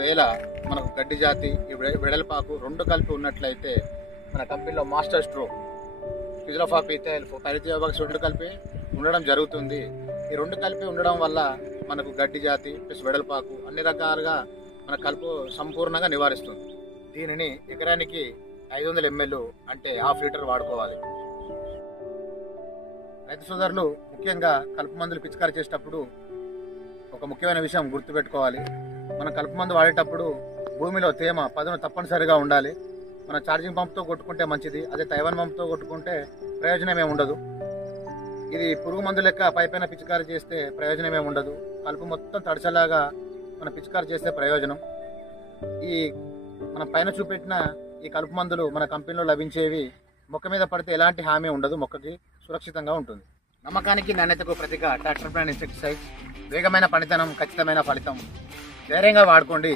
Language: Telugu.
వేళ మనకు గడ్డి జాతి వెడల్పాకు రెండు కలిపి ఉన్నట్లయితే మన కంపెనీలో మాస్టర్ స్ట్రో ఫిజిలోఫాపిథైల్ పరిత్యాభాక్స్ రెండు కలిపి ఉండడం జరుగుతుంది. ఈ రెండు కలిపి ఉండడం వల్ల మనకు గడ్డి జాతి ప్లస్ వెడల్పాకు అన్ని రకాలుగా మన కలుపు సంపూర్ణంగా నివారిస్తుంది. దీనిని ఎకరానికి 500 ml అంటే 1/2 లీటర్ వాడుకోవాలి. రైతు సోదరులు ముఖ్యంగా కలుపు మందులు పిచికారీ చేసేటప్పుడు ఒక ముఖ్యమైన విషయం గుర్తుపెట్టుకోవాలి. మనం కలుపు మందు వాడేటప్పుడు భూమిలో తేమ పదును తప్పనిసరిగా ఉండాలి. మన ఛార్జింగ్ పంప్తో కొట్టుకుంటే మంచిది, అదే తైవాన్ పంప్తో కొట్టుకుంటే ప్రయోజనం ఏమి ఉండదు. ఇది పురుగు మందు లెక్క పైపైన పిచికారీ చేస్తే ప్రయోజనం ఏమి ఉండదు. కలుపు మొత్తం తడిచేలాగా మనం పిచికారీ చేస్తే ప్రయోజనం. ఈ మనం పైన చూపెట్టిన ఈ కలుపు మందులు మన కంపెనీలో లభించేవి. మొక్క మీద పడితే ఎలాంటి హామీ ఉండదు, మొక్కకి సురక్షితంగా ఉంటుంది. నమ్మకానికి నాణ్యతకు ప్రతిగా ట్రాక్టర్ బ్రాండ్ ఇన్సెక్టిసైడ్. వేగమైన పనితనం, ఖచ్చితమైన ఫలితం. ధైర్యంగా వాడుకోండి.